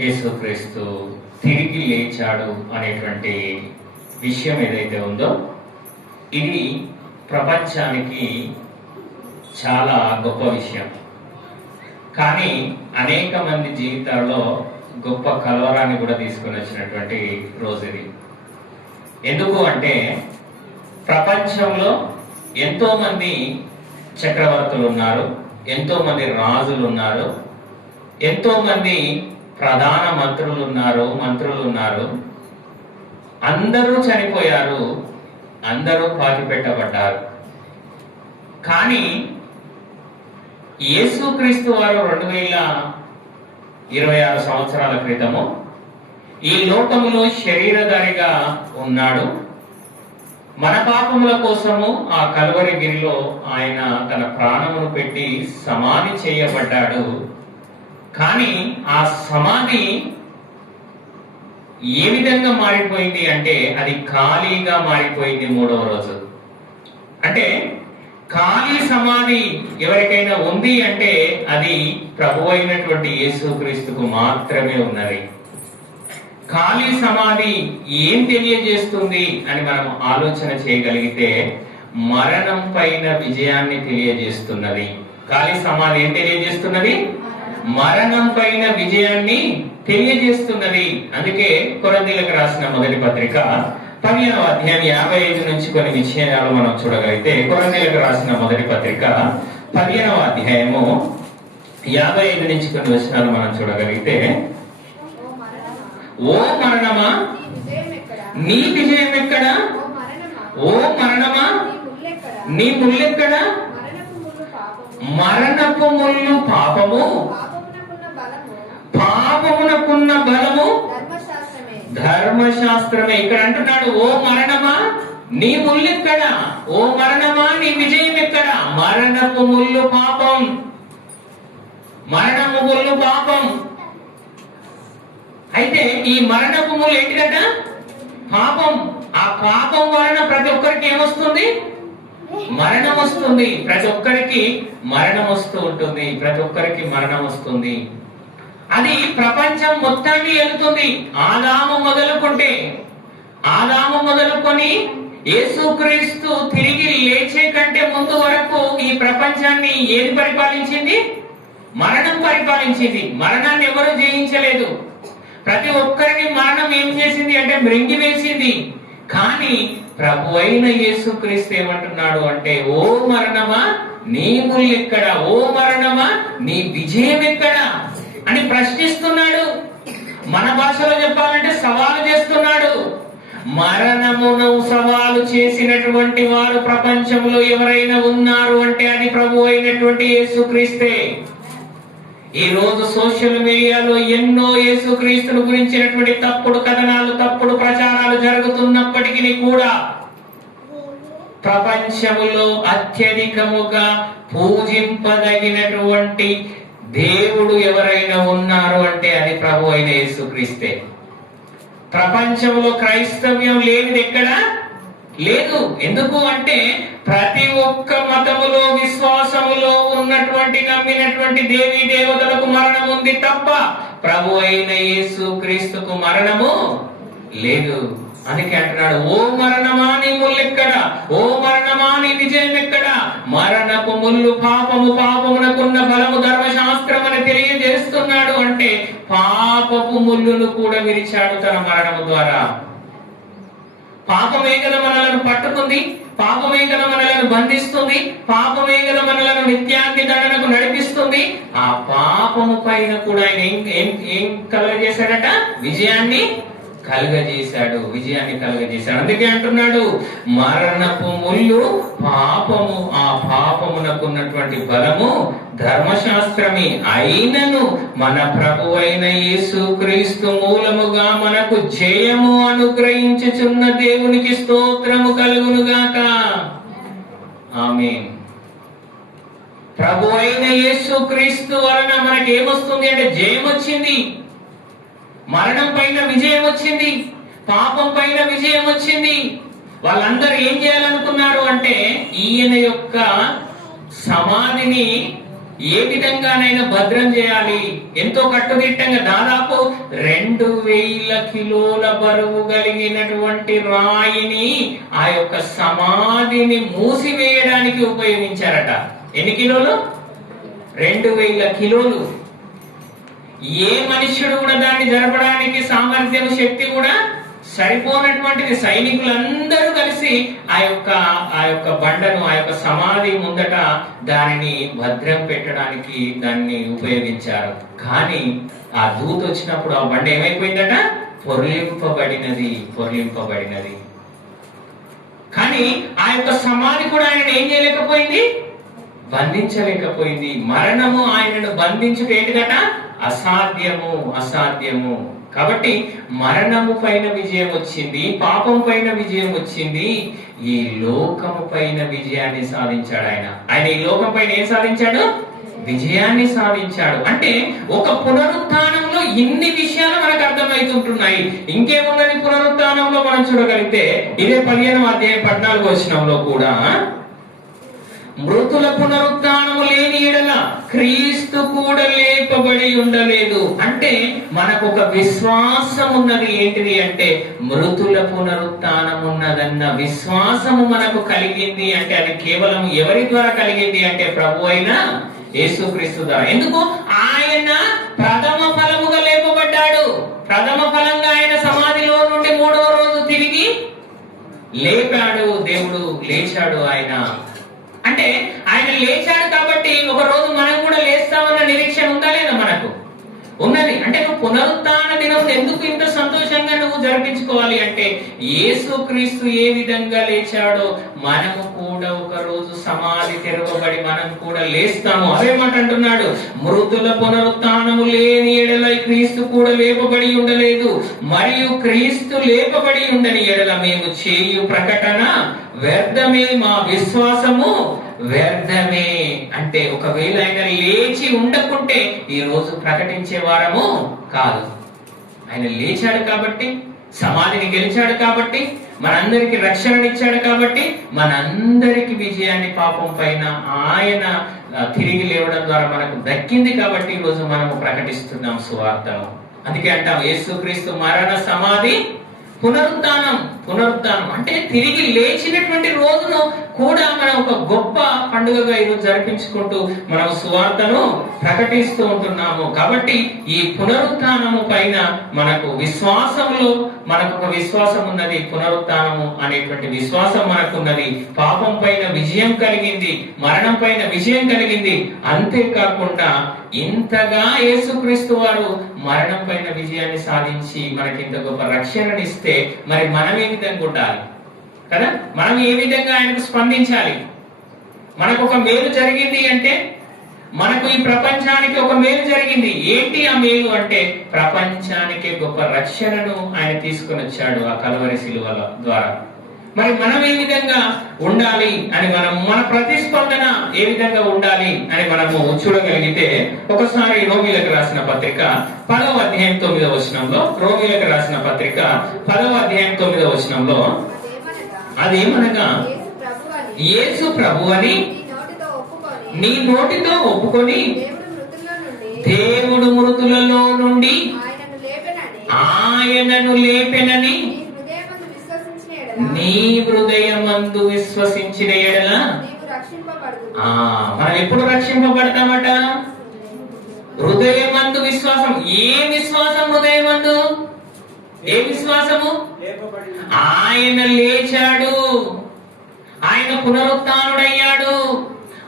యేసుక్రీస్తు తిరిగి లేచాడు అనేటువంటి విషయం ఏదైతే ఉందో ఇది ప్రపంచానికి చాలా గొప్ప విషయం. కానీ అనేక మంది జీవితాల్లో గొప్ప కలవరాన్ని కూడా తీసుకొని వచ్చినటువంటి రోజు ఇది. ఎందుకు అంటే ప్రపంచంలో ఎంతో మంది చక్రవర్తులు ఉన్నారు, ఎంతో మంది రాజులు ఉన్నారు, ఎంతో మంది ప్రధాన మంత్రులు ఉన్నారు. అందరూ చనిపోయారు, అందరూ పాతిపెట్టబడ్డారు. కానీ యేసుక్రీస్తు వారు 2026 సంవత్సరాల క్రితము ఈ లోకములో శరీరధారిగా ఉన్నాడు. మన పాపముల కోసము ఆ కల్వరి గిరిలో ఆయన తన ప్రాణమును పెట్టి సమాధి చేయబడ్డాడు. కానీ ఆ సమాధి ఏ విధంగా మారిపోయింది అంటే అది ఖాళీగా మారిపోయింది. 3వ రోజు అంటే ఖాళీ సమాధి ఎవరికైనా ఉంది అంటే అది ప్రభు అయినటువంటి యేసుక్రీస్తుకు మాత్రమే ఉన్నది. ఖాళీ సమాధి ఏం తెలియజేస్తుంది అని మనం ఆలోచన చేయగలిగితే మరణం పైన విజయాన్ని తెలియజేస్తున్నది. ఖాళీ సమాధి ఏం తెలియజేస్తున్నది? మరణం పైన విజయాన్ని తెలియజేస్తున్నది. అందుకే కొరింథీయులకు రాసిన మొదటి పత్రిక 15వ అధ్యాయం 55 నుంచి కొన్ని విషయాలు మనం చూడగలిగితే, కొరింథీయులకు రాసిన మొదటి పత్రిక 15వ అధ్యాయము 55 నుంచి కొన్ని వచనాలు మనం చూడగలిగితే, ఓ మరణమా నీ విజయం ఎక్కడ? ఓ మరణమా నీ ముల్లెక్కడ? మరణపు ముల్లు పాపము, పాపమునకున్న బలము ధర్మశాస్త్రమే. ఇక్కడ అంటున్నాడు, ఓ మరణమా నీ ముల్లెక్కడ? ఓ మరణమా నీ విజయం ఎక్కడ? మరణపు ముల్లు పాపం, మరణపు ముల్లు పాపం. అయితే ఈ మరణపు ముల్లు ఏంటిదట? పాపం. ఆ పాపం వలన ప్రతి ఒక్కరికి ఏమొస్తుంది? మరణం వస్తుంది. ప్రతి ఒక్కరికి మరణం వస్తూ ఉంటుంది. ప్రతి ఒక్కరికి మరణం వస్తుంది. అది ప్రపంచం మొత్తాన్ని వెళ్తుంది. ఆదాము మొదలుకొని యేసుక్రీస్తు తిరిగి లేచే కంటే ముందు వరకు ఈ ప్రపంచాన్ని ఏది పరిపాలించింది? మరణం పరిపాలించింది. మరణాన్ని ఎవరు జయించలేదు. ప్రతి ఒక్కరికి మరణం ఏం చేసింది అంటే మృంగి వేసింది. కానీ ప్రభు అయిన యేసుక్రీస్తు ఏమంటున్నాడు అంటే, ఓ మరణమా నీ ముల్లెక్కడ? ఓ మరణమా నీ విజయం ఎక్కడ అని ప్రశ్నిస్తున్నాడు. మన భాషలో చెప్పాలంటే సవాలు చేస్తున్నాడు. మరణమును సవాలు చేసినటువంటి వారు ప్రపంచంలో ఎవరైనా ఉన్నారు అంటే అది ప్రభు అయినటువంటి యేసుక్రీస్తే. ఈ రోజు సోషల్ మీడియాలో ఎన్నో యేసుక్రీస్తును గురించినటువంటి తప్పుడు కథనాలు, తప్పుడు ప్రచారాలు జరుగుతున్నప్పటికీ కూడా ప్రపంచములో అత్యధికముగా పూజింపదగినటువంటి దేవుడు ఎవరైనా ఉన్నారు అంటే అది ప్రభు అయిన యేసుక్రీస్తే. ప్రపంచంలో క్రైస్తవ్యం లేనిది ఎక్కడా లేదు. ఎందుకు అంటే ప్రతి ఒక్క మతములో, విశ్వాసములో ఉన్నటువంటి నమ్మినటువంటి దేవీ దేవతలకు మరణం ఉంది తప్ప ప్రభు అయిన యేసుక్రీస్తుకు మరణము లేదు. అందుకే అంటున్నాడు, ఓ మరణమా నీ ముల్లెక్కడ? ఓ మరణమా నీ విజయం ఎక్కడ? మరణపు ముల్లు పాపము, పాపమునకున్న బలము ధర్మశాస్త్రం అని తెలియజేస్తున్నాడు. అంటే పాపపు ముల్లును కూడా విరిచాడు తన మరణము ద్వారా. పాపమే కదా మనలను పట్టుకుంది, పాపమే కదా మనలను బంధిస్తుంది, పాపమే కదా మనలను నిత్యాగ్ని దండనకు నడిపిస్తుంది. ఆ పాపము పైన కూడా ఆయన ఏం కలుగజేశాడట? విజయాన్ని కలుగజేశాడు. అందుకే అంటున్నాడు, మరణపు ముల్లు పాపము, ఆ పాపమునకున్నటువంటి బలము ధర్మశాస్త్రమే. అయినను మన ప్రభు అయిన యేసుక్రీస్తు మూలముగా మనకు జయము అనుగ్రహించుచున్న దేవునికి స్తోత్రము కలుగునుగాక. ఆమేన్. ప్రభు అయిన యేసుక్రీస్తు వలన మనకి ఏమొస్తుంది అంటే జయం వచ్చింది. మరణం పైన విజయం వచ్చింది, పాపం పైన విజయం వచ్చింది. వాళ్ళందరూ ఏం చేయాలనుకున్నారు అంటే ఈయన యొక్క సమాధిని ఏ విధంగానైనా భద్రం చేయాలి. ఎంతో కట్టుదిట్టంగా దాదాపు 2000 కిలోల బరువు కలిగినటువంటి రాయిని ఆ యొక్క సమాధిని మూసివేయడానికి ఉపయోగించారట. ఎన్ని కిలోలు? 2000 కిలోలు. ఏ మనుష్యుడు కూడా దాన్ని జరపడానికి సామర్థ్యం, శక్తి కూడా సరిపోనటువంటిది. సైనికులందరూ కలిసి ఆ యొక్క బండను, ఆ యొక్క సమాధి ముందట దానిని భద్రం పెట్టడానికి దాన్ని ఉపయోగించారు. కానీ ఆ దూత వచ్చినప్పుడు ఆ బండ ఏమైపోయిందట? పొర్లింపబడినది. కానీ ఆ యొక్క సమాధి కూడా ఆయన ఏం చేయలేకపోయింది? బంధించలేకపోయింది. మరణము ఆయనను బంధించుట ఏంటిదట? అసాధ్యము. కాబట్టి మరణము పైన విజయం వచ్చింది, పాపం పైన విజయం వచ్చింది, ఈ లోకము పైన విజయాన్ని సాధించాడు ఆయన. ఈ లోకం పైన ఏం సాధించాడు? విజయాన్ని సాధించాడు. అంటే ఒక పునరుత్థానంలో ఇన్ని విషయాలు మనకు అర్థమవుతుంటున్నాయి. ఇంకేమున్నది పునరుత్థానంలో మనం చూడగలిగితే ఇదే 15వ అధ్యాయం 14వ వచనంలో కూడా, మృతుల పునరుత్థానము లేని ఎడల క్రీస్తు కూడా లేపబడి ఉండలేదు. అంటే మనకు ఒక విశ్వాసం ఉన్నది. ఏంటిది అంటే మృతుల పునరుత్థానం ఉన్నదన్న విశ్వాసము మనకు కలిగింది. అంటే అది కేవలం ఎవరి ద్వారా కలిగింది అంటే ప్రభు అయిన యేసుక్రీస్తు ద్వారా. ఎందుకు? ఆయన ప్రథమ ఫలముగా లేపబడ్డాడు. ప్రథమ ఫలంగా ఆయన సమాధిలో నుండి 3వ రోజు తిరిగి లేపాడు. దేవుడు లేచాడు. అంటే ఆయన లేచాడు కాబట్టి ఒక రోజు మనం కూడా లేస్తామన్న నిరీక్షణ ఉందా లేదా? మనకు ఉన్నది. అంటే నువ్వు పునరుత్థాన దినం ఎందుకు ఇంత సంతోషంగా నువ్వు జరిపించుకోవాలి అంటే యేసుక్రీస్తు ఏ విధంగా లేచాడో మనము కూడా ఒక రోజు సమాధి తెరవబడి మనం కూడా లేస్తాము. అదే మాట అంటున్నాడు, మృతుల పునరుత్థానము లేని ఎడల క్రీస్తు కూడా లేపబడి ఉండలేదు, మరియు క్రీస్తు లేపబడి ఉండని ఎడల మేము చేయు ప్రకటన వ్యర్థమే, మా విశ్వాసము వ్యర్థమే. అంటే ఒకవేళ ఆయన లేచి ఉండకుంటే ఈ రోజు ప్రకటించే వారము కాదు. ఆయన లేచాడు కాబట్టి, సమాధిని గెలిచాడు కాబట్టి, మనందరికి రక్షణనిచ్చాడు కాబట్టి, మనందరికి విజయాన్ని పాపం పైన ఆయన తిరిగి లేవడం ద్వారా మనకు దక్కింది కాబట్టి ఈ రోజు మనము ప్రకటిస్తున్నాం సువార్తను. అందుకే అంటాం యేసుక్రీస్తు మరణ, సమాధి, పునరుత్థానం అంటే తిరిగి లేచినటువంటి రోజును కూడా మనం ఒక గొప్ప పండుగగా ఈరోజు జరిపించుకుంటూ మనం సువార్తను ప్రకటిస్తూ ఉంటున్నాము. కాబట్టి ఈ పునరుత్థానము పైన మనకు విశ్వాసంలో మనకు ఒక విశ్వాసం ఉన్నది. పునరుత్థానము అనేటువంటి విశ్వాసం మనకున్నది. పాపం పైన విజయం కలిగింది, మరణం పైన విజయం కలిగింది. అంతేకాకుండా ఇంతగా యేసుక్రీస్తు వారు మరణం పైన విజయాన్ని సాధించి మనకి ఇంత గొప్ప రక్షణనిస్తే మరి మనం ఏ విధంగా ఉండాలి కదా? మనం ఏ విధంగా ఆయనకు స్పందించాలి? మనకు ఒక మేలు జరిగింది అంటే, మనకు ఈ ప్రపంచానికి ఒక మేలు జరిగింది. ఏంటి ఆ మేలు అంటే ప్రపంచానికి గొప్ప రక్షణను ఆయన తీసుకొని వచ్చాడు ఆ కల్వరి శిలువ ద్వారా. మరి మనం ఏ విధంగా ఉండాలి అని మన ప్రతిస్పందన ఏ విధంగా ఉండాలి అని మనము చూడగలిగితే, ఒకసారి రోమీలకు రాసిన పత్రిక 10వ అధ్యాయం 9వ వచనంలో, రోమీలకు రాసిన పత్రిక 10వ అధ్యాయం 9వ వచనంలో, అదేమనగా యేసు ప్రభువని నీ నోటితో ఒప్పుకొని దేవుడు మృతులలో నుండి ఆయనను లేపెనని నీ హృదయమందు విశ్వసించిన ఎడల మనం ఎప్పుడు రక్షింపబడతామట? హృదయమందు విశ్వాసం. ఏ విశ్వాసం? హృదయమందు ఏ విశ్వాసము? ఆయన లేచాడు, ఆయన పునరుత్థానుడయ్యాడు,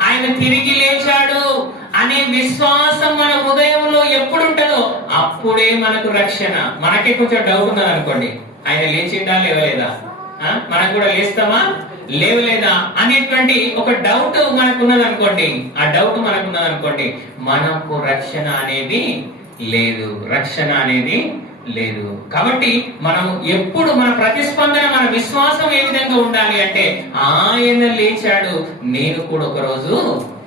ఆయన తిరిగి లేచాడు అనే విశ్వాసం మన హృదయంలో ఎప్పుడు ఉంటుందో అప్పుడే మనకు రక్షణ. మనకే కొంచెం డౌట్ ఉన్నది అనుకోండి, ఆయన లేచిండా లేవలేదా, మనం కూడా లేస్తామా లేవలేదా అనేటువంటి ఒక డౌట్ మనకున్నది అనుకోండి, ఆ డౌట్ మనకున్నది అనుకోండి, మనకు రక్షణ అనేది లేదు. కాబట్టి మనం ఎప్పుడు మన ప్రతిస్పందన, మన విశ్వాసం ఏ విధంగా ఉండాలి అంటే ఆయన లేచాడు, నేను కూడా ఒక రోజు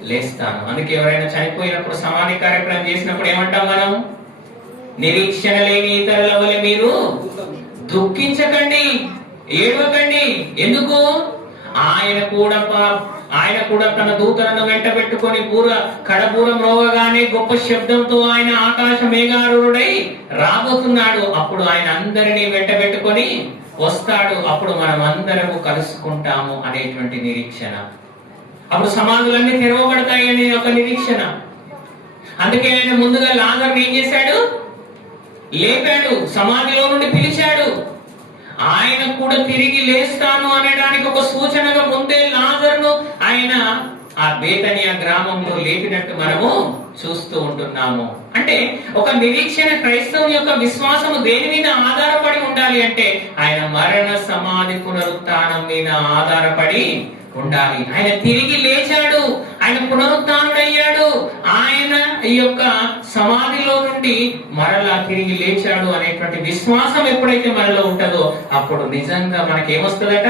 లేస్తాను. అందుకే ఎవరైనా చనిపోయినప్పుడు సమాధి కార్యక్రమం చేసినప్పుడు ఏమంటాం మనం? నిరీక్షణ లేని ఇతరుల వలె మీరు దుఃఖించకండి, ఏడవకండి. ఎందుకు? ఆయన కూడా తన దూతలను వెంట పెట్టుకొని కడపూరం రోగగానే గొప్ప శబ్దంతో ఆయన ఆకాశ మేఘారూఢుడై రాబోతున్నాడు. అప్పుడు ఆయన అందరినీ వెంట పెట్టుకొని వస్తాడు. అప్పుడు మనం అందరము కలుసుకుంటాము అనేటువంటి నిరీక్షణ. అప్పుడు సమాధులన్నీ తెరవబడతాయి అనే ఒక నిరీక్షణ. అందుకే ఆయన ముందుగా లాజరుని ఏం చేశాడు? లేపాడు, సమాధిలో నుండి పిలిచాడు. ఆయన కూడా తిరిగి లేస్తాను అనడానికి ఒక సూచనగా ముందే లాజరును ఆయన ఆ బేతనియా గ్రామంలో లేపినట్టు మనము చూస్తూ ఉంటున్నాము. అంటే ఒక నిరీక్షణ, క్రైస్తవం యొక్క విశ్వాసము దేని మీద ఆధారపడి ఉండాలి అంటే ఆయన మరణ సమాధి పునరుత్థానం మీద ఆధారపడి ఉండాలి. ఆయన తిరిగి లేచాడు, ఆయన పునరుత్థానుడయ్యాడు, ఆయన ఈ యొక్క సమాధిలో నుండి మరలా తిరిగి లేచాడు అనేటువంటి విశ్వాసం ఎప్పుడైతే మనలో ఉంటుందో అప్పుడు నిజంగా మనకేమొస్తుందట?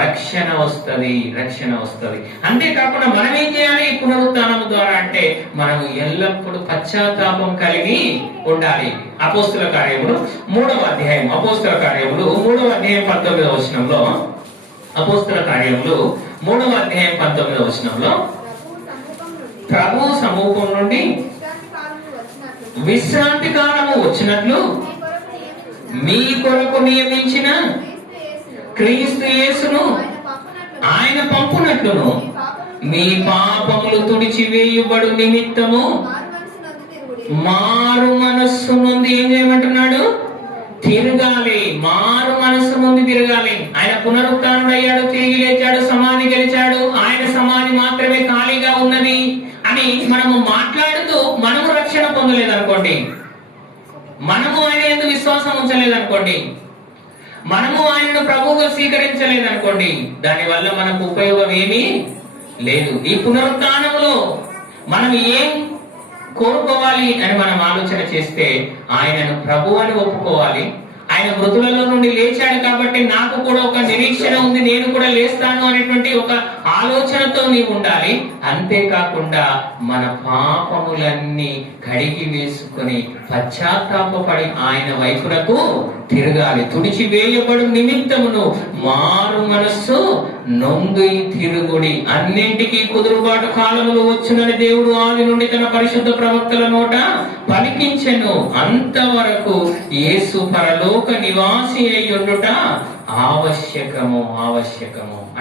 రక్షణ వస్తుంది, రక్షణ వస్తుంది. అంతేకాకుండా మనం ఏం చేయాలి ఈ పునరుత్థానం ద్వారా అంటే మనము ఎల్లప్పుడూ పశ్చాత్తాపం కలిగి ఉండాలి. అపోస్తుల కార్యములు 3వ అధ్యాయం, అపోస్తుల కార్యములు 3వ అధ్యాయం 19వ వచనంలో, అపోస్తుల కార్యములు 3వ అధ్యాయం 19వ వచనంలో, ప్రభు సమూహం నుండి విశ్రాంతి కాలము వచ్చినట్లు మీ కొరకు నియమించిన క్రీస్తు యేసును ఆయన పంపునట్లును మీ పాపములు తుడిచివేయబడు నిమిత్తము మారు మనస్సు నుండి ఏం చేయమంటున్నాడు? తిరగాలి. మారు మనస్సు నుండి తిరగాలి. ఆయన పునరుత్థానుడయ్యాడు, తిరిగి లేచాడు, సమాధి గెలిచాడు, ఆయన సమాధి మాత్రమే ఖాళీగా ఉన్నది అని మనము మాట్లాడుతూ మనము రక్షణ పొందలేదనుకోండి, మనము ఆయన యందు విశ్వాసం ఉంచలేదనుకోండి, మనము ఆయనను ప్రభువుగా స్వీకరించలేదనుకోండి, దానివల్ల మనకు ఉపయోగం ఏమీ లేదు. ఈ పునరుత్థానంలో మనం ఏం కోరుకోవాలి అని మనం ఆలోచన చేస్తే ఆయనను ప్రభు అని ఒప్పుకోవాలి. ఆయన మృతులలో నుండి లేచాడు కాబట్టి నాకు కూడా ఒక నిరీక్షణ ఉంది, నేను కూడా లేస్తాను అనేటువంటి ఒక ఆలోచనతో నీవు ఉండాలి. అంతేకాకుండా మన పాపములన్నీ కడిగి వేసుకుని పశ్చాత్తాపడి ఆయన వైపునకు తిరగాలి. తుడిచివేయబడు నిమిత్తమును మారు మనస్సు నొంది తిరుగుడి. అన్నింటికీ కుదురుబాటు కాలములు వచ్చునని దేవుడు ఆది నుండి తన పరిశుద్ధ ప్రవక్తల నోట పలికించెను. అంతవరకు యేసు పరలోక నివాసి అయి ఉండుట ఆవశ్యకము.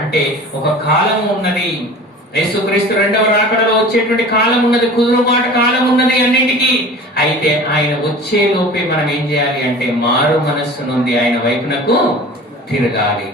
అంటే ఒక కాలం ఉన్నది, యేసుక్రీస్తు రెండవ రాకడలో వచ్చేటువంటి కాలం ఉన్నది, కుదురుబాటు కాలం ఉన్నది అన్నింటికి. అయితే ఆయన వచ్చే లోపే మనం ఏం చేయాలి అంటే మారు మనస్సు నుండి ఆయన వైపునకు తిరగాలి.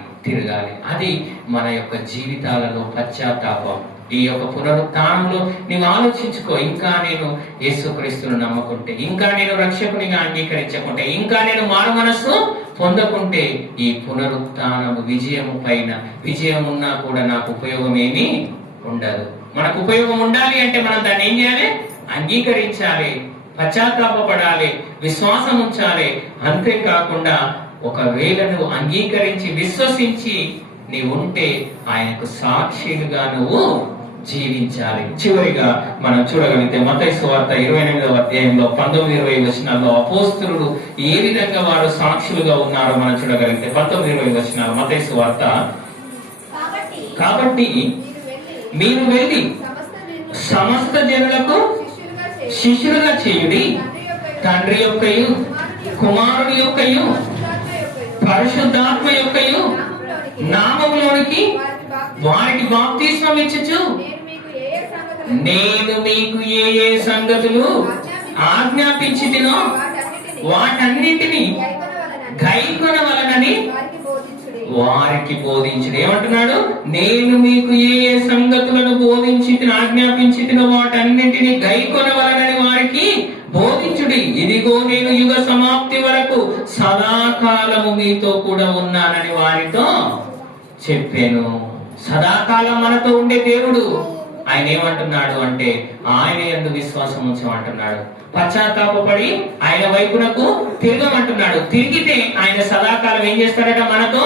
అది మన యొక్క జీవితాలలో పశ్చాత్తాపం. ఈ యొక్క పునరుత్థానంలో నీవు ఆలోచించుకో, ఇంకా నేను యేసుక్రీస్తును నమ్మకుంటే, ఇంకా నేను రక్షకునిగా అంగీకరించకుంటే, ఇంకా నేను మారు మనస్సు పొందకుంటే ఈ పునరుత్థానము విజయము పైన విజయం ఉన్నా కూడా నాకు ఉపయోగం ఏమీ ఉండదు. మనకు ఉపయోగం ఉండాలి అంటే మనం దాన్ని ఏం చేయాలి? అంగీకరించాలి, పశ్చాత్తాపడాలి, విశ్వాసం ఉంచాలి. అంతేకాకుండా ఒకవేళ నువ్వు అంగీకరించి విశ్వసించి నీవు ఉంటే ఆయనకు సాక్షిలుగా నువ్వు జీవించాలి. చివరిగా మనం చూడగలిగితే మత్తయి సువార్త 28వ అధ్యాయంలో 19-20 వచనాల్లో అపోస్తలుడు ఏ విధంగా వారు సాక్షులుగా ఉన్నారో మనం చూడగలిగితే 19-20 వచనాలు మత్తయి సువార్త. కాబట్టి మీరు వెళ్ళి సమస్త జనులకు శిష్యులుగా చేయుడి, తండ్రి యొక్కయు కుమారుని యొక్కయు పరిశుద్ధాత్మ యొక్కయు నామములోనికి వారికి బాప్తిస్మం ఇచ్చుచు నేను మీకు ఏ సంగతులు ఆజ్ఞాపించితినో వాటన్నింటినీ గైకొనవలెనని వారికి బోధించుడు. ఏమంటున్నాడు? నేను మీకు ఏ సంగతులను ఆజ్ఞాపించితినో వాటన్నింటినీ గైకొనవలెనని వారికి బోధించుడి. ఇదిగో నేను యుగ సమాప్తి వరకు సదాకాలము మీతో కూడా ఉన్నానని వారితో చెప్పాను. సదాకాలం మనతో ఉండే దేవుడు. ఆయన ఏమంటున్నాడు అంటే ఆయన యందు విశ్వాసం ఉంచమంటున్నాడు. పశ్చాత్తాపడి ఆయన వైపునకు తిరగమంటున్నాడు. తిరిగితే ఆయన సదాకాలం ఏం చేస్తాడట? మనతో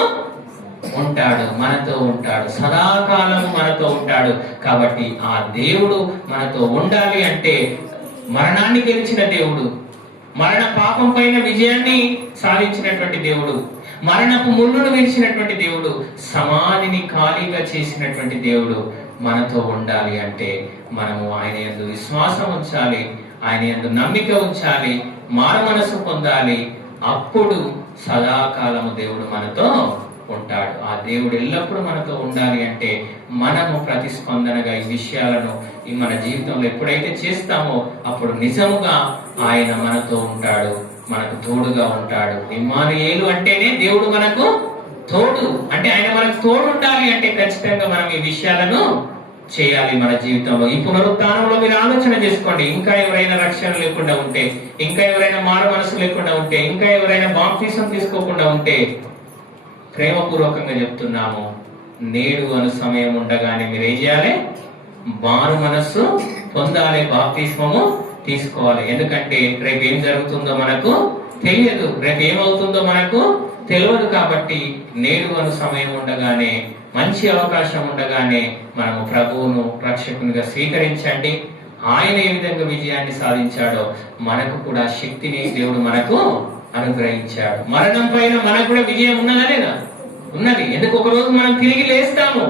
ఉంటాడు, సదాకాలం మనతో ఉంటాడు. కాబట్టి ఆ దేవుడు మనతో ఉండాలి అంటే మరణాన్ని గెలిచిన దేవుడు, మరణ పాపం పైన విజయాన్ని సాధించినటువంటి దేవుడు, మరణపు ముళ్ళును విరిచినటువంటి దేవుడు, సమాధిని ఖాళీగా చేసినటువంటి దేవుడు మనతో ఉండాలి అంటే మనము ఆయన యందు విశ్వాసం ఉంచాలి, ఆయన యందు నమ్మిక ఉంచాలి, మారు మనసు పొందాలి. అప్పుడు సదాకాలము దేవుడు మనతో ఉంటాడు. ఆ దేవుడు ఎల్లప్పుడూ మనతో ఉండాలి అంటే మనము ప్రతిస్పందనగా ఈ విషయాలను మన జీవితంలో ఎప్పుడైతే చేస్తామో అప్పుడు నిజముగా ఆయన మనతో ఉంటాడు, మనకు తోడుగా ఉంటాడు. ఇమ్మానుయేలు అంటేనే దేవుడు మనకు తోడు. అంటే ఆయన మనకు తోడు ఉండాలి అంటే ఖచ్చితంగా మనం ఈ విషయాలను చేయాలి మన జీవితంలో. ఈ పునరుత్థానంలో మీరు ఆలోచన చేసుకోండి. ఇంకా ఎవరైనా రక్షణ లేకుండా ఉంటే, ఇంకా ఎవరైనా మారు మనసు లేకుండా ఉంటే, ఇంకా ఎవరైనా బాప్తిసం తీసుకోకుండా ఉంటే, ప్రేమపూర్వకంగా చెప్తున్నాము, నేడు అను సమయం ఉండగానే మీరు ఏం చేయాలి? మారు మనస్సు పొందాలి, బాప్తిస్మము తీసుకోవాలి. ఎందుకంటే రేపు ఏం జరుగుతుందో మనకు తెలియదు, రేపు ఏమవుతుందో మనకు తెలియదు. కాబట్టి నేడు అను సమయం ఉండగానే, మంచి అవకాశం ఉండగానే మనము ప్రభువును రక్షకునిగా స్వీకరించండి. ఆయన ఏ విధంగా విజయాన్ని సాధించాడో మనకు కూడా శక్తిని దేవుడు మనకు అనుగ్రహించాడు. మరణం పైన మనకు కూడా విజయం ఉన్నదా లేదా? ఉన్నది. ఎందుకు? ఒక రోజు మనం తిరిగి లేస్తాము.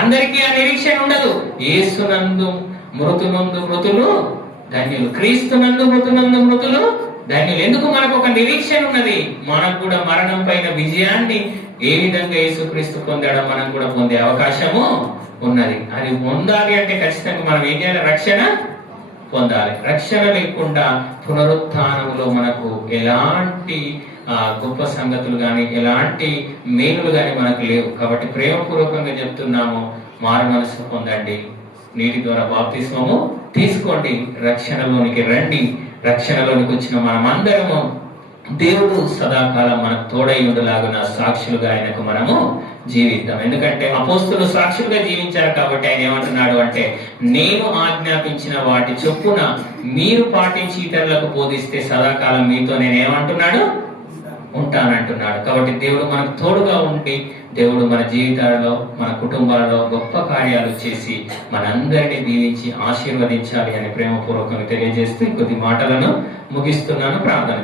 అందరికీ ఆ నిరీక్షణ ఉండదు. యేసునందు మృతునందు మృతులు ధన్యులు, క్రీస్తునందు మృతునందు మృతులు ధన్యులు. ఎందుకు? మనకు ఒక నిరీక్షణ ఉన్నది. మనకు కూడా మరణం పైన విజయాన్ని ఏ విధంగా యేసుక్రీస్తు పొందాడో మనం కూడా పొందే అవకాశము ఉన్నది. అది పొందాలి అంటే ఖచ్చితంగా మనం ఏం చేయాలి? రక్షణ పొందాలి. రక్షణ లేకుండా పునరుత్థానంలో మనకు ఎలాంటి గొప్ప సంగతులు కానీ, ఎలాంటి మేలులు కానీ మనకు లేవు. కాబట్టి ప్రేమపూర్వకంగా చెప్తున్నాము, మారు మనసు పొందండి, నీటి ద్వారా బాప్తిస్మము తీసుకోండి, రక్షణలోనికి రండి. రక్షణలోనికి వచ్చిన మనమందరము దేవుడు సదాకాలం మనకు తోడై ఉండలాగున సాక్షులుగా ఆయనకు మనము జీవిద్దాం. ఎందుకంటే అపోస్తులు సాక్షులుగా జీవించారు కాబట్టి ఆయన ఏమంటున్నాడు అంటే, నేను ఆజ్ఞాపించిన వాటి చొప్పున మీరు పాటించి ఇతరులకు బోధిస్తే సదాకాలం మీతో నేనేమంటున్నాడు? ఉంటానంటున్నాడు. కాబట్టి దేవుడు మనకు తోడుగా ఉండి, దేవుడు మన జీవితాలలో, మన కుటుంబాలలో గొప్ప కార్యాలు చేసి మనందరినీ దీవించి ఆశీర్వదించాలి అని ప్రేమపూర్వకంగా తెలియజేస్తూ కొద్ది మాటలను ముగిస్తున్నాను. ప్రార్థన.